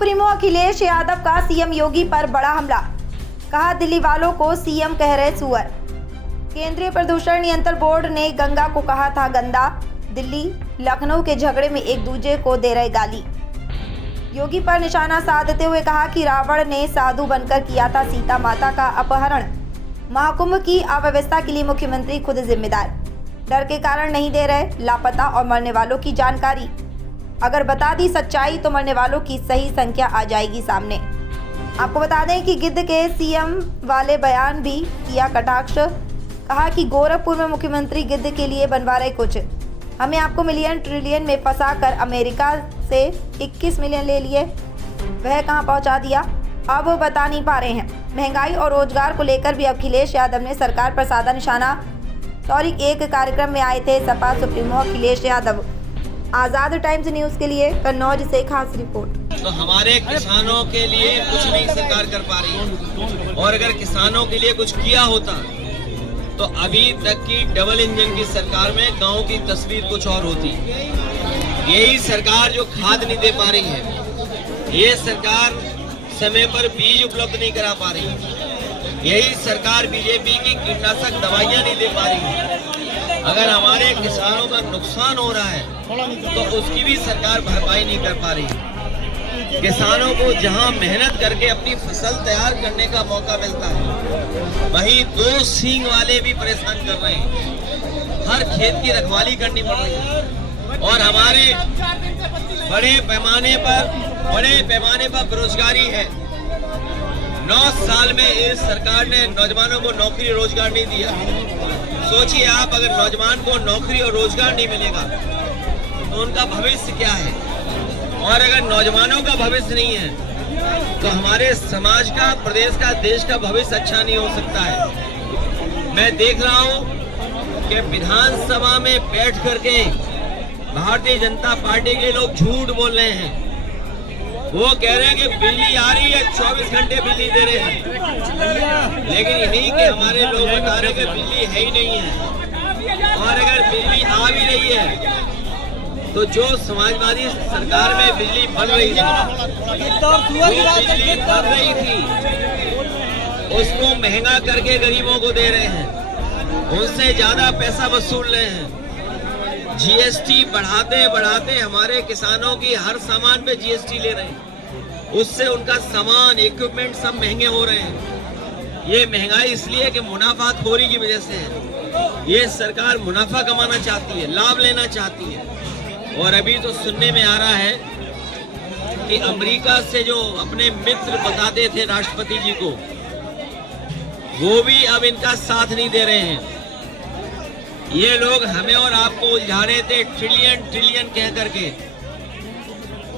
Supremo Akhilesh Yadav का CM योगी पर बड़ा हमला। कहा, दिल्ली वालों को सीएम कह रहे सुअर। केंद्रीय प्रदूषण नियंत्रण बोर्ड ने गंगा को कहा था गंदा। दिल्ली लखनऊ के झगड़े में एक दूसरे को दे रहे गाली। योगी पर निशाना साधते हुए कहा कि रावण ने साधु बनकर किया था सीता माता का अपहरण। महाकुंभ की अव्यवस्था के लिए मुख्यमंत्री खुद जिम्मेदार। डर के कारण नहीं दे रहे लापता और मरने वालों की जानकारी। अगर बता दी सच्चाई तो मरने वालों की सही संख्या आ जाएगी सामने। आपको बता दें कि गिद्ध के सीएम वाले बयान भी किया कटाक्ष। कहा कि गोरखपुर में मुख्यमंत्री गिद्ध के लिए बनवा रहे कुछ। हमें आपको मिलियन ट्रिलियन में फंसा कर अमेरिका से 21 मिलियन ले लिए, वह कहां पहुंचा दिया अब बता नहीं पा रहे हैं। महंगाई और रोजगार को लेकर भी अखिलेश यादव ने सरकार पर साधा निशाना। तारीख 1 कार्यक्रम में आए थे सपा सुप्रीमो अखिलेश यादव। आज़ाद टाइम्स न्यूज़ के लिए कन्नौज से खास रिपोर्ट। तो हमारे किसानों के लिए कुछ नहीं सरकार कर पा रही है, और अगर किसानों के लिए कुछ किया होता तो अभी तक की डबल इंजन की सरकार में गांव की तस्वीर कुछ और होती। यही सरकार जो खाद नहीं दे पा रही है, ये सरकार समय पर बीज उपलब्ध नहीं करा पा रही है, यही सरकार बीजेपी की कीटनाशक दवाइयां नहीं दे पा रही है। अगर हमारे किसानों का नुकसान हो रहा है तो उसकी भी सरकार भरपाई नहीं कर पा रही। किसानों को जहां मेहनत करके अपनी फसल तैयार करने का मौका मिलता है, वहीं 2 सींग वाले भी परेशान कर रहे हैं। हर खेत की रखवाली करनी पड़ रही है, और हमारे बड़े पैमाने पर बेरोजगारी है। 9 साल में इस सरकार ने नौजवानों को नौकरी रोजगार नहीं दिया। सोचिए आप, अगर नौजवान को नौकरी और रोजगार नहीं मिलेगा तो उनका भविष्य क्या है? और अगर नौजवानों का भविष्य नहीं है तो हमारे समाज का, प्रदेश का, देश का भविष्य अच्छा नहीं हो सकता है। मैं देख रहा हूं कि विधानसभा में बैठ करके भारतीय जनता पार्टी के लोग झूठ बोल रहे हैं। वो कह रहे हैं कि बिजली आ रही है, 24 घंटे बिजली दे रहे हैं, लेकिन यही कि हमारे लोग बता रहे हैं कि बिजली है ही नहीं है। और अगर बिजली आ भी रही है तो जो समाजवादी सरकार में बिजली बन रही थी उसको महंगा करके गरीबों को दे रहे हैं, उनसे ज्यादा पैसा वसूल रहे हैं। जीएसटी बढ़ाते हमारे किसानों की हर सामान पे जीएसटी ले रहे हैं, उससे उनका सामान, इक्विपमेंट सब महंगे हो रहे हैं। ये महंगाई इसलिए कि मुनाफाखोरी की वजह से है। ये सरकार मुनाफा कमाना चाहती है, लाभ लेना चाहती है। और अभी तो सुनने में आ रहा है कि अमेरिका से जो अपने मित्र बताते थे राष्ट्रपति जी को, वो भी अब इनका साथ नहीं दे रहे हैं। ये लोग हमें और आपको उलझा रहे थे ट्रिलियन कह करके,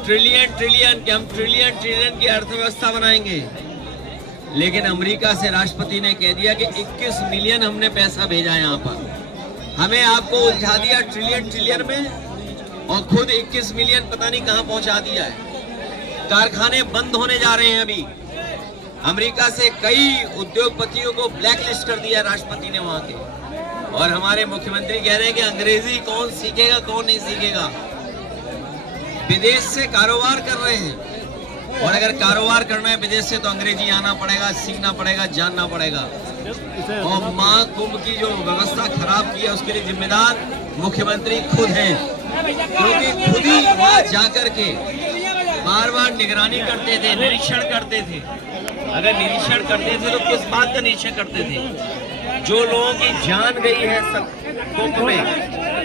ट्रिलियन कि हम ट्रिलियन की अर्थव्यवस्था बनाएंगे। लेकिन अमेरिका से राष्ट्रपति ने कह दिया कि 21 मिलियन हमने पैसा भेजा यहाँ पर। हमें आपको उलझा दिया ट्रिलियन में, और खुद 21 मिलियन पता नहीं कहां पहुंचा दिया है। कारखाने बंद होने जा रहे हैं। अभी अमेरिका से कई उद्योगपतियों को ब्लैकलिस्ट कर दिया राष्ट्रपति ने वहां के, और हमारे मुख्यमंत्री कह रहे हैं कि अंग्रेजी कौन सीखेगा, कौन नहीं सीखेगा। विदेश से कारोबार कर रहे हैं, और अगर कारोबार करना है विदेश से तो अंग्रेजी आना पड़ेगा, सीखना पड़ेगा, जानना पड़ेगा। और महाकुंभ की जो व्यवस्था खराब की है उसके लिए जिम्मेदार मुख्यमंत्री खुद हैं, क्योंकि खुद ही वहां जाकर के बार निगरानी करते थे, निरीक्षण करते थे। अगर निरीक्षण करते थे तो किस बात का निरीक्षण करते थे? जो लोगों की जान गई है सब कुंभ में,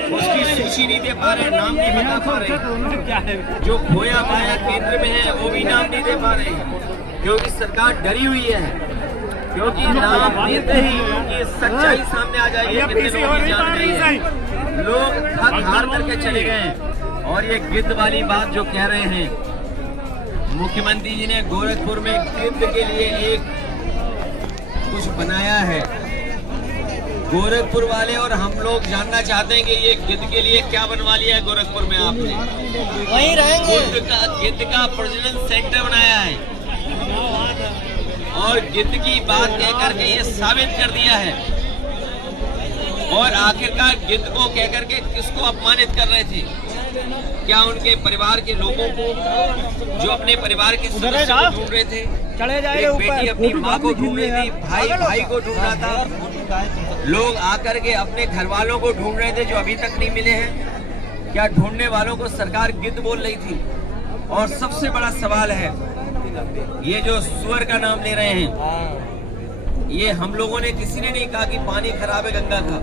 उसकी सूची नहीं दे पा रहे, नाम नहीं बता पा रहे। जो खोया पाया केंद्र में है वो भी नाम नहीं दे पा रहे, क्योंकि सरकार डरी हुई है। क्योंकि नाम देते ही उनकी सच्चाई सामने आ जाएगी, कितने लोगों की जान गई है। लोग थक हार करके चले गए। और ये गिद्ध वाली बात जो कह रहे हैं, मुख्यमंत्री जी ने गोरखपुर में गिद्ध के लिए एक कुछ बनाया है। गोरखपुर वाले और हम लोग जानना चाहते हैं कि ये गिद्ध के लिए क्या बनवा लिया है गोरखपुर में आपने? वहीं रहेंगे। गिद्ध का प्रजनन सेंटर बनाया है, और गिद्ध की बात कह करके ये साबित कर दिया है। और आखिरकार गिद्ध को कह करके किसको अपमानित कर रहे थे? क्या उनके परिवार के लोगों को, जो अपने परिवार के सदस्य को ढूंढ रहे थे, चले जाए एक बेटी अपनी माँ को ढूंढ रही थी, भाई को ढूंढ रहा था, लोग आकर के अपने घर वालों को ढूंढ रहे थे जो अभी तक नहीं मिले हैं। क्या ढूंढने वालों को सरकार गिद्ध बोल रही थी? और सबसे बड़ा सवाल है, ये जो सुअर का नाम ले रहे हैं, ये हम लोगों ने किसी ने नहीं कहा कि पानी खराब है गंगा का।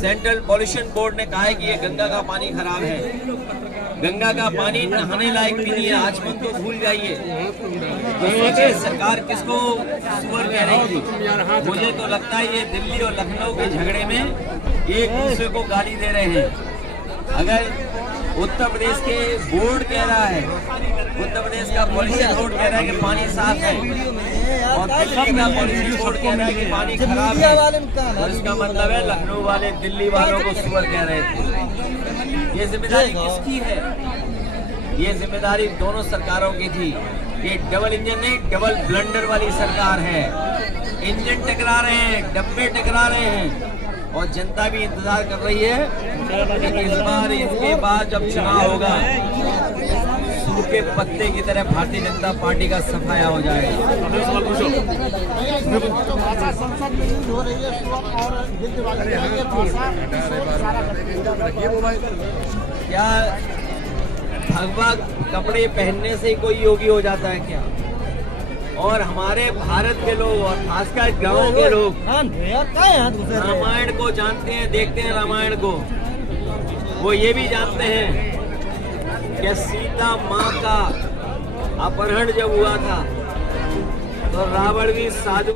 सेंट्रल पॉल्यूशन बोर्ड ने कहा है कि ये गंगा का पानी खराब है। गंगा का पानी नहाने लायक भी नहीं है, आचमन तो भूल जाइए। तो सोचिए सरकार किसको सुअर कह रही थी। मुझे तो लगता है ये दिल्ली और लखनऊ के झगड़े में एक दूसरे को गाली दे रहे हैं। अगर उत्तर प्रदेश के बोर्ड कह रहा है, उत्तर प्रदेश का पॉल्यूशन बोर्ड कह रहा है कि पानी साफ है, और दिल्ली का पॉल्यूशन बोर्ड कह रहा है कि पानी खराब है, तो इसका मतलब है लखनऊ वाले दिल्ली वालों को सुअर कह रहे थे। ये जिम्मेदारी किसकी है? ये जिम्मेदारी दोनों सरकारों की थी। ये डबल इंजन नहीं, डबल ब्लंडर वाली सरकार है। इंजन टकरा रहे हैं, डब्बे टकरा रहे हैं, और जनता भी इंतजार कर रही है कि इस बार इसके बाद जब चुनाव होगा, सूखे पत्ते की तरह भारतीय जनता पार्टी का सफाया हो जाएगा। क्या भगवा कपड़े पहनने से ही कोई योगी हो जाता है क्या? और हमारे भारत के लोग और खासकर गांव के लोग रामायण को जानते हैं, देखते हैं रामायण को। वो ये भी जानते हैं कि सीता माँ का अपहरण जब हुआ था तो रावण भी साधु